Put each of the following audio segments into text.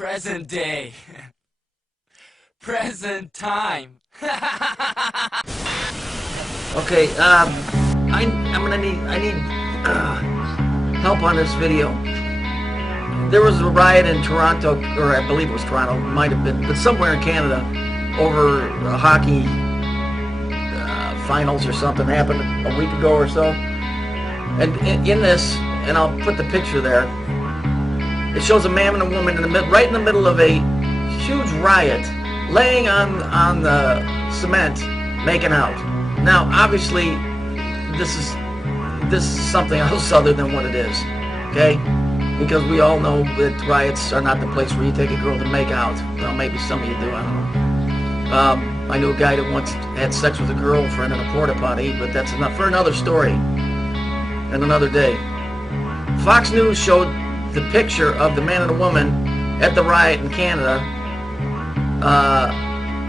Present day. Present time. Okay, I need help on this video. There was a riot in Toronto, or I believe it was Toronto, might have been, but somewhere in Canada, over hockey finals or something happened a week ago or so. And in this, and I'll put the picture there, it shows a man and a woman in the right in the middle of a huge riot, laying on the cement, making out. Now, obviously, this is something else other than what it is, okay? Because we all know that riots are not the place where you take a girl to make out. Well, maybe some of you do, I don't know. I knew a guy that once had sex with a girlfriend in a porta potty, but that's enough for another story and another day. Fox News showed the picture of the man and the woman at the riot in Canada,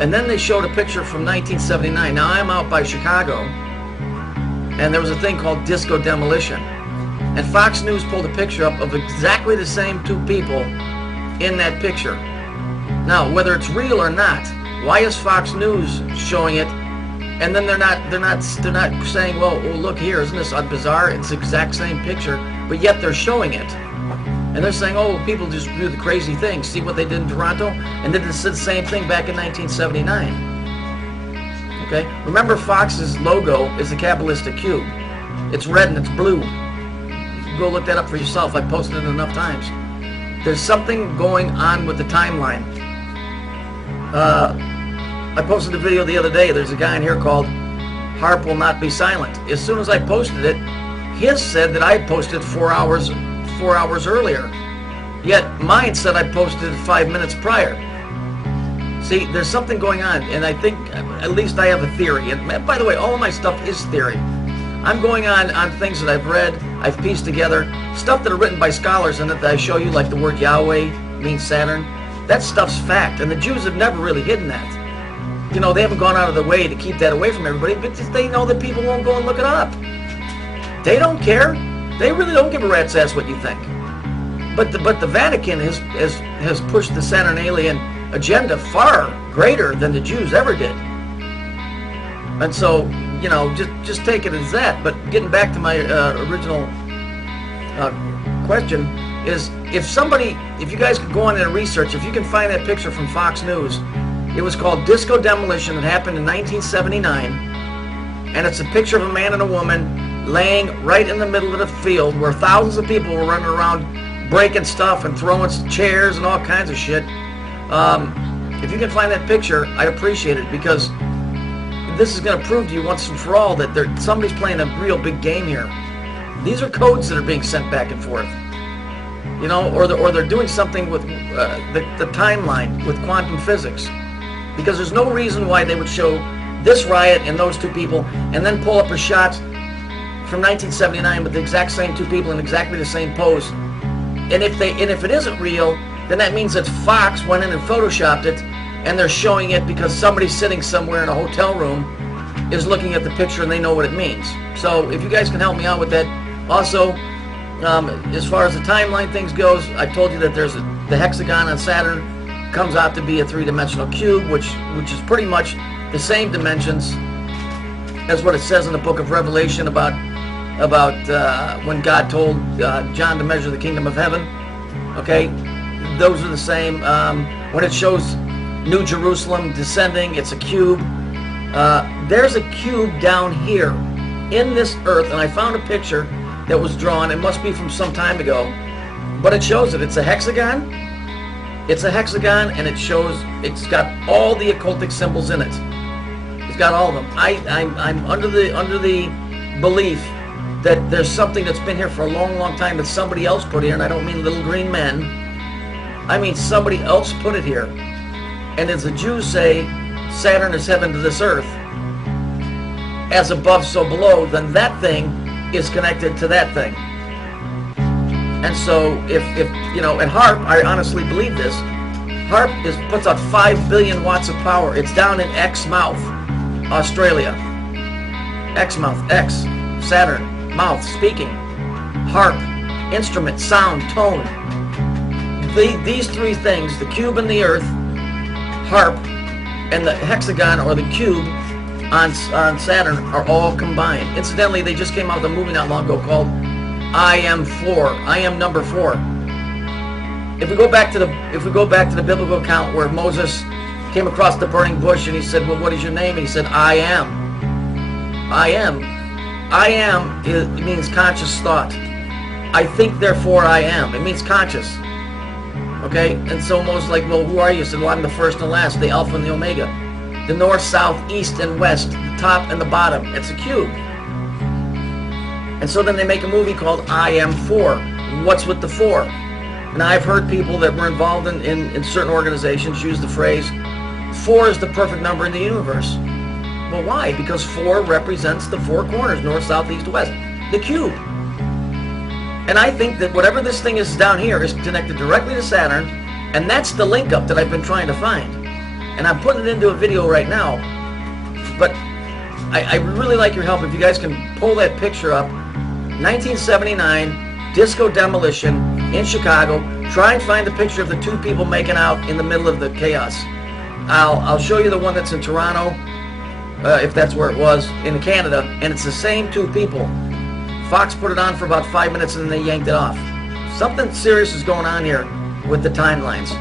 and then they showed a picture from 1979. Now, I'm out by Chicago, and there was a thing called disco demolition, and Fox News pulled a picture up of exactly the same two people in that picture. Now, whether it's real or not, why is Fox News showing it? And then they're not saying, well, look here, isn't this bizarre? It's the exact same picture, but yet they're showing it. And they're saying, oh, people just do the crazy things. See what they did in Toronto? And they did the same thing back in 1979. Okay? Remember, Fox's logo is a Kabbalistic cube. It's red and it's blue. You can go look that up for yourself. I posted it enough times. There's something going on with the timeline. I posted a video the other day. There's a guy in here called Harp Will Not Be Silent. As soon as I posted it, his said that I had posted 4 hours earlier. Yet mine said I posted 5 minutes prior. See, there's something going on, and I think at least I have a theory. And by the way, all of my stuff is theory. I'm going on things that I've read, I've pieced together, stuff that are written by scholars and that I show you, like the word Yahweh means Saturn. That stuff's fact, and the Jews have never really hidden that. You know, they haven't gone out of their way to keep that away from everybody, but they know that people won't go and look it up. They don't care. They really don't give a rat's ass what you think. But the Vatican has pushed the Saturn alien agenda far greater than the Jews ever did. And so, you know, just take it as that. But getting back to my original question is, if you guys could go on and research, if you can find that picture from Fox News, it was called Disco Demolition. It happened in 1979, and it's a picture of a man and a woman laying right in the middle of the field where thousands of people were running around breaking stuff and throwing chairs and all kinds of shit. If you can find that picture, I'd appreciate it, because this is going to prove to you once and for all that somebody's playing a real big game here. These are codes that are being sent back and forth, you know, or they're doing something with the timeline with quantum physics, because there's no reason why they would show this riot and those two people and then pull up a shot from 1979 with the exact same two people in exactly the same pose. And if it isn't real, then that means that Fox went in and photoshopped it, and they're showing it because somebody sitting somewhere in a hotel room is looking at the picture and they know what it means. So if you guys can help me out with that. Also, as far as the timeline things goes, I told you that there's the hexagon on Saturn comes out to be a three-dimensional cube, which is pretty much the same dimensions as what it says in the book of Revelation about when God told John to measure the kingdom of heaven. Okay, those are the same. When it shows New Jerusalem descending, it's a cube. There's a cube down here in this earth, and I found a picture that was drawn. It must be from some time ago, but it shows it. It's a hexagon. It's a hexagon, and it's got all the occultic symbols in it. It's got all of them. I'm under the belief that there's something that's been here for a long, long time that somebody else put here, and I don't mean little green men. I mean somebody else put it here. And as the Jews say, Saturn is heaven to this earth, as above so below, then that thing is connected to that thing. And so if you know, and HARP, I honestly believe this, HARP puts out 5 billion watts of power. It's down in Exmouth, Australia. Exmouth, X, Saturn, mouth, speaking, harp, instrument, sound, tone. these three things, the cube and the earth, harp, and the hexagon or the cube on Saturn are all combined. Incidentally, they just came out with a movie not long ago called I Am 4. I Am number 4. If we go back to the biblical account where Moses came across the burning bush and he said, "Well, what is your name?" And he said, "I am." I am. I am, it means conscious thought. I think, therefore I am. It means conscious. Okay? And so Moses like, "Well, who are you?" He said, "Well, I'm the first and last, the Alpha and the Omega. The north, south, east, and west, the top and the bottom." It's a cube. And so then they make a movie called I Am 4. What's with the 4? Now, I've heard people that were involved in certain organizations use the phrase, 4 is the perfect number in the universe. Well, why? Because 4 represents the 4 corners, north, south, east, west, the cube. And I think that whatever this thing is down here is connected directly to Saturn, and that's the link up that I've been trying to find. And I'm putting it into a video right now, but I really like your help if you guys can pull that picture up. 1979, disco demolition in Chicago. Try and find the picture of the 2 people making out in the middle of the chaos. I'll show you the one that's in Toronto, if that's where it was, in Canada, and it's the same 2 people. Fox put it on for about 5 minutes and then they yanked it off. Something serious is going on here with the timelines.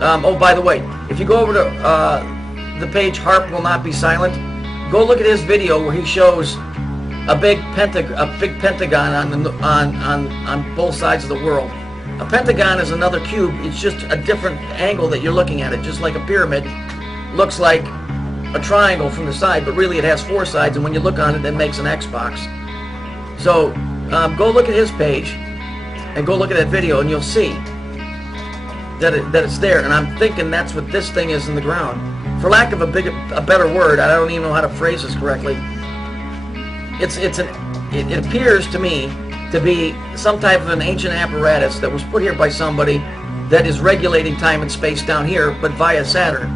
Oh, by the way, if you go over to the page Harp Will Not Be Silent, go look at his video where he shows a big pentagon on both sides of the world. A pentagon is another cube. It's just a different angle that you're looking at it. Just like a pyramid looks like a triangle from the side, but really it has 4 sides, and when you look on it, it makes an X box. So go look at his page and go look at that video, and you'll see that it's there. And I'm thinking that's what this thing is in the ground. For lack of a better word, I don't even know how to phrase this correctly. It appears to me to be some type of an ancient apparatus that was put here by somebody that is regulating time and space down here, but via Saturn.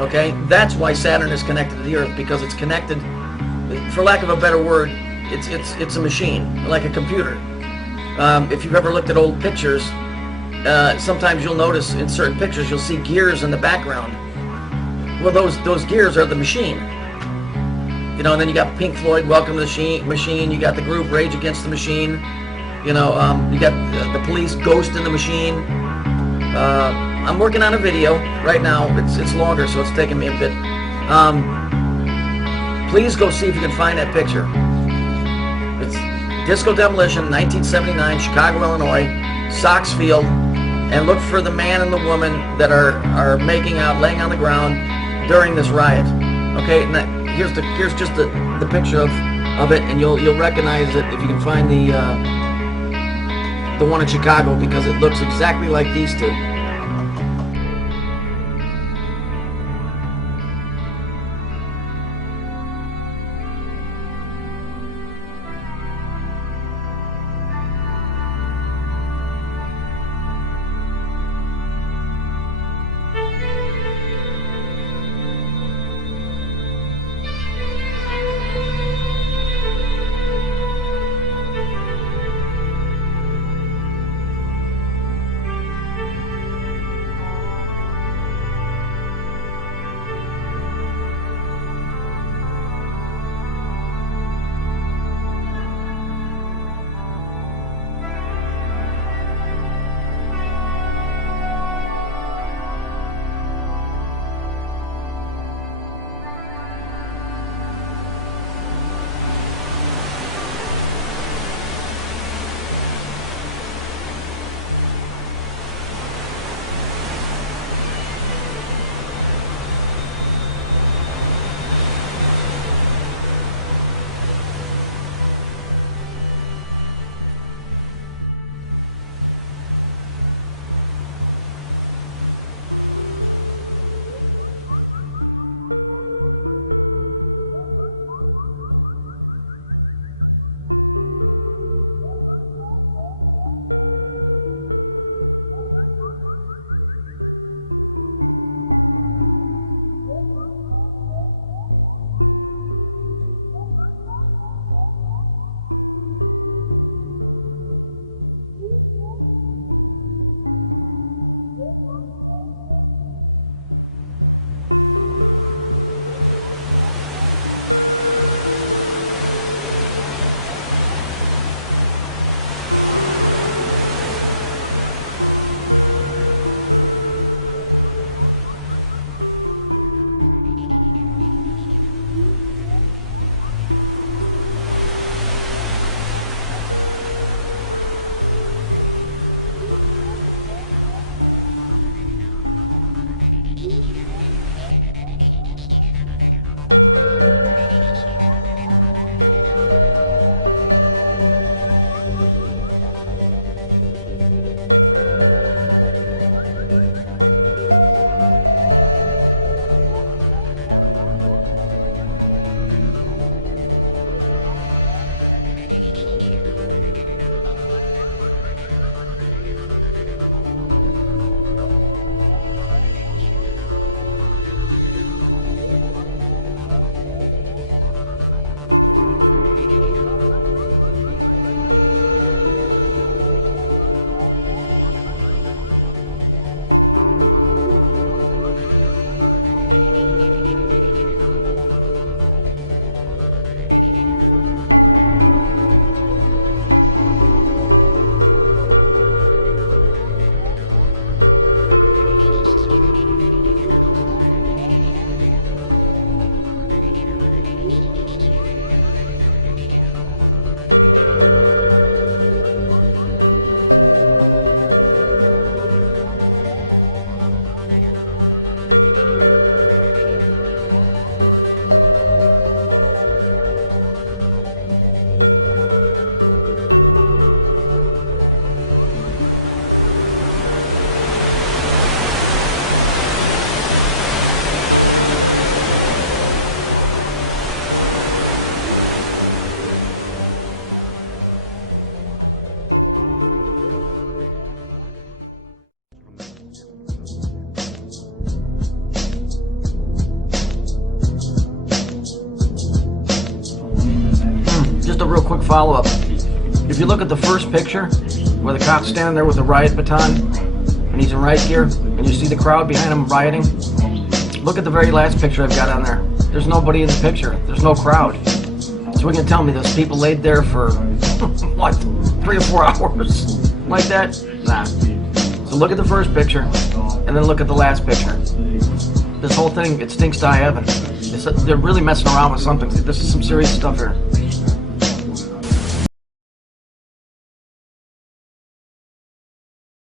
Okay, that's why Saturn is connected to the Earth, because it's connected. For lack of a better word, it's a machine, like a computer. If you've ever looked at old pictures, sometimes you'll notice in certain pictures you'll see gears in the background. Well, those gears are the machine. You know, and then you got Pink Floyd, Welcome to the Machine. You got the group Rage Against the Machine. You know, you got the Police, Ghost in the Machine. I'm working on a video right now. It's longer, so it's taking me a bit. Please go see if you can find that picture. It's Disco Demolition, 1979, Chicago, Illinois, Sox Field, and look for the man and the woman that are making out, laying on the ground during this riot. Okay, and here's just the picture of it, and you'll recognize it if you can find the one in Chicago, because it looks exactly like these 2. a real quick follow-up. If you look at the first picture, where the cop's standing there with a riot baton, and he's in riot gear, and you see the crowd behind him rioting, look at the very last picture I've got on there. There's nobody in the picture. There's no crowd. So we can tell me those people laid there for, what, 3 or 4 hours? Like that? Nah. So look at the first picture, and then look at the last picture. This whole thing, it stinks to high heaven. They're really messing around with something. This is some serious stuff here.